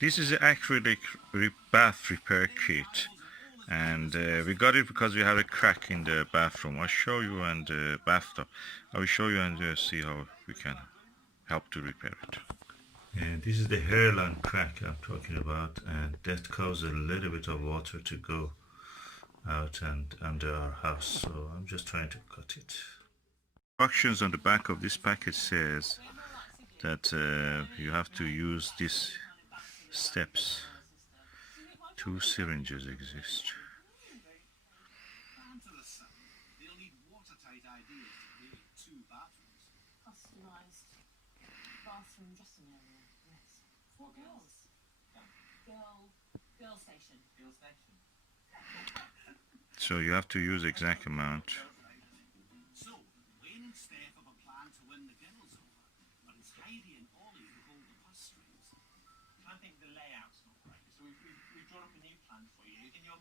This is the acrylic bath repair kit, and we got it because we have a crack in the bathroom. I'll show you and the bathtub. I will show you and see how we can help to repair it. And this is the hairline crack I'm talking about, and that caused a little bit of water to go out and under our house, so I'm just trying to cut it. Instructions on the back of this package says that you have to use these steps. 2 syringes exist. So you have to use exact amount.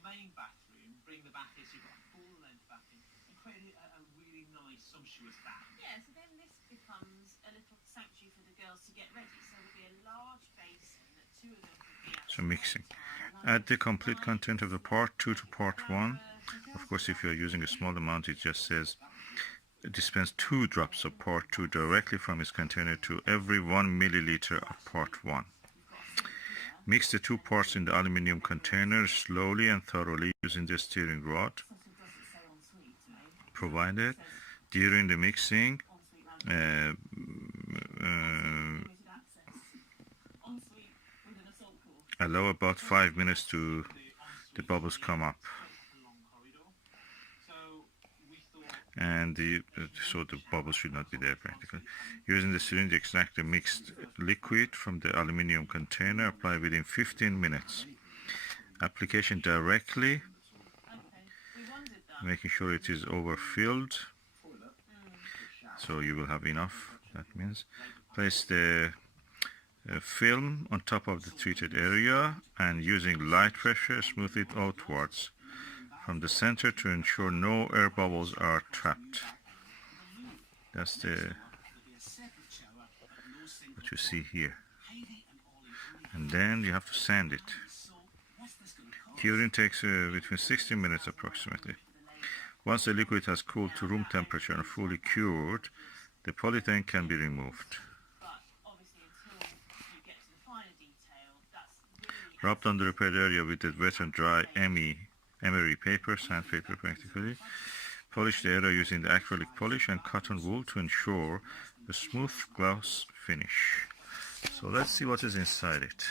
Main bathroom, bring the bath in, so you've got a full length bath in, and create a really nice, sumptuous bath. Yeah, so then this becomes a little sanctuary for the girls to get ready. So there'll be a large basin that 2 of them could be at. So mixing. Add the complete content of the part 2 to part 1. Of course, if you're using a small amount, it just says dispense 2 drops of part 2 directly from its container to every 1 milliliter of part 1. Mix the 2 parts in the aluminum container slowly and thoroughly using the stirring rod provided. During the mixing, allow about 5 minutes to the bubbles come up. And so the bubbles should not be there practically. Using the syringe, extract the mixed liquid from the aluminum container. Apply within 15 minutes. Application directly, making sure it is overfilled. So you will have enough, that means. Place the film on top of the treated area and using light pressure, smooth it outwards from the center to ensure no air bubbles are trapped. That's what you see here. And then you have to sand it. Curing takes between 60 minutes approximately. Once the liquid has cooled to room temperature and fully cured, the polythene can be removed. Rub on the repaired area with the wet and dry emery paper, sandpaper practically. Polish the area using the acrylic polish and cotton wool to ensure a smooth gloss finish. So let's see what is inside it.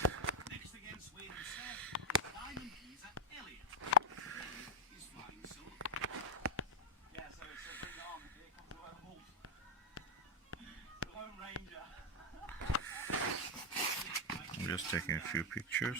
I'm just taking a few pictures.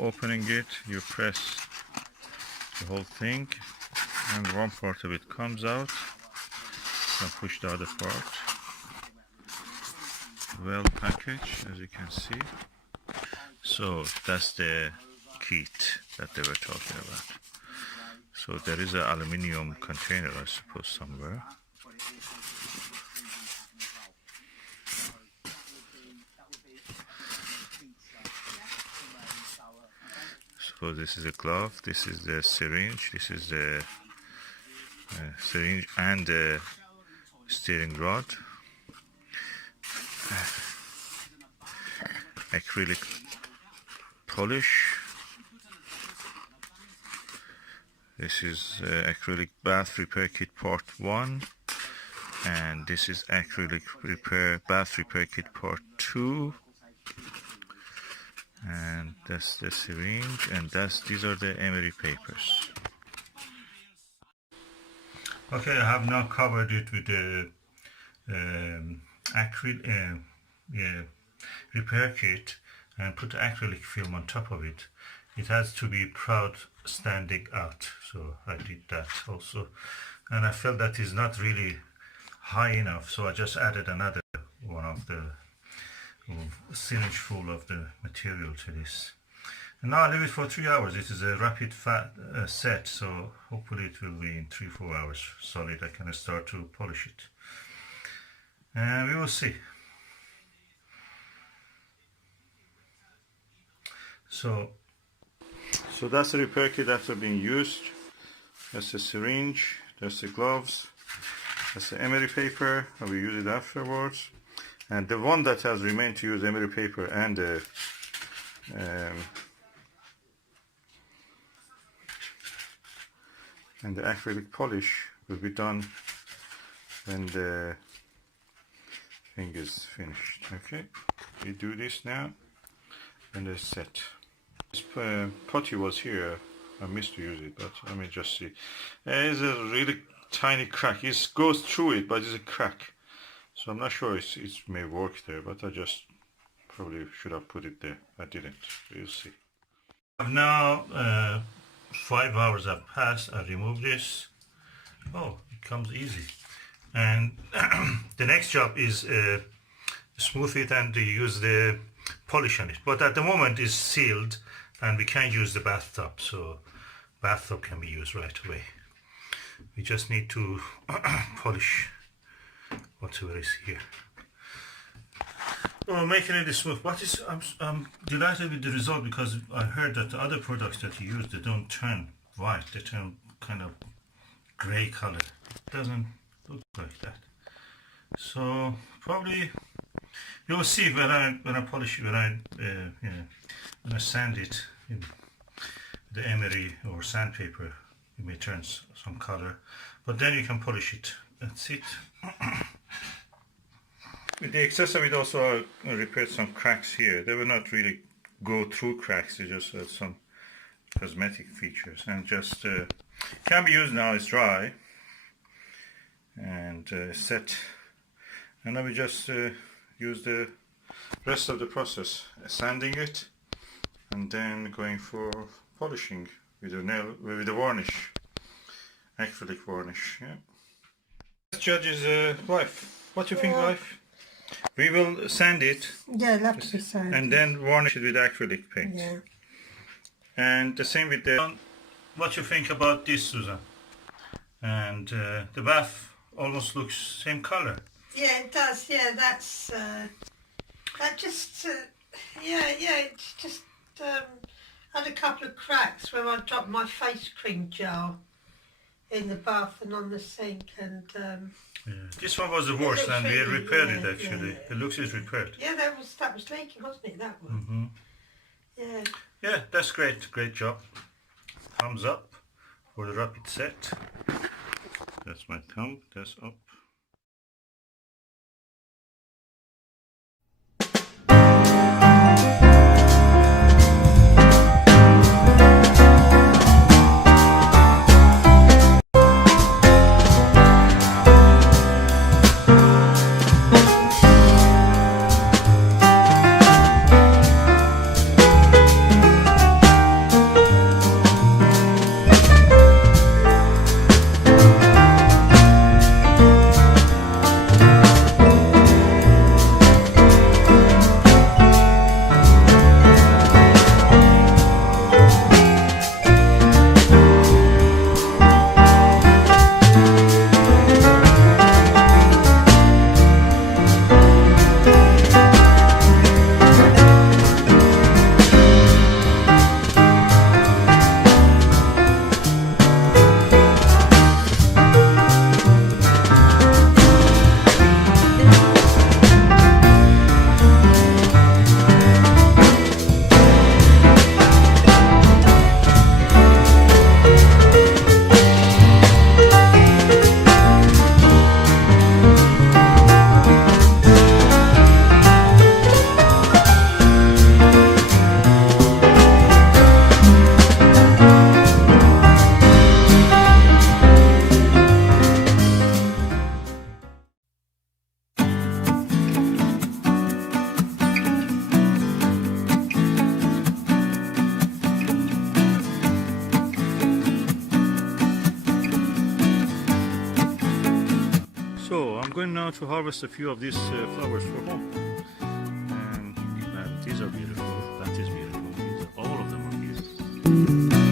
Opening it, you press the whole thing and one part of it comes out. Then push the other part. Well packaged, as you can see. So that's the kit that they were talking about. So there is an aluminium container, I suppose, somewhere. So this is a glove, this is the syringe, this is the syringe and the steering rod. Acrylic polish. This is acrylic bath repair kit part 1, and this is acrylic bath repair kit part 2. And that's the syringe, and these are the emery papers. Okay, I have now covered it with the acrylic repair kit and put acrylic film on top of it. It has to be proud standing out, so I did that also, and I felt that is not really high enough, so I just added another one of the a syringe full of the material to this. And now I leave it for 3 hours. It is a rapid set, so hopefully it will be in 3-4 hours solid. I can start to polish it, and we will see. So that's the repair kit after being used. That's the syringe, that's the gloves, that's the emery paper. I will use it afterwards. And the one that has remained to use emery paper and the acrylic polish will be done when the thing is finished. Okay, we do this now and it's set. This putty was here. I missed to use it, but let me just see. There's a really tiny crack. It goes through it, but it's a crack. So I'm not sure it may work there, but I just probably should have put it there. I didn't. We'll see. Now 5 hours have passed. I remove this. Oh, it comes easy. And the next job is smooth it and use the polish on it. But at the moment it's sealed and we can't use the bathtub, so bathtub can be used right away. We just need to polish whatever is here. Well, making it smooth. I'm delighted with the result, because I heard that the other products that you use, they don't turn white, they turn kind of gray color. It doesn't look like that. So probably you'll see when I polish it, when I sand it in the emery or sandpaper, it may turn some color, but then you can polish it. That's it. With the excess of it also I repaired some cracks here. They will not really go through cracks, they just have some cosmetic features, and just can be used now. It's dry and set, and I will just use the rest of the process, sanding it and then going for polishing with the varnish, acrylic varnish. Yeah. Let's judge his wife. What do you think, wife? We will sand it. Yeah, it'll have to be sanded. And then varnish it with acrylic paint. Yeah. And the same with the... What do you think about this, Susan? And the bath almost looks same color. Yeah, it does. Yeah, that's... that just... it's just... had a couple of cracks where I dropped my face cream jar in the bath and on the sink, and... yeah. This one was the worst, and we repaired it actually. It looks is repaired. Yeah, that was leaking, wasn't it, that one? Yeah. Yeah, that's great. Great job. Thumbs up for the rapid set. That's my thumb. That's up. So I'm going now to harvest a few of these flowers for home, and Bye.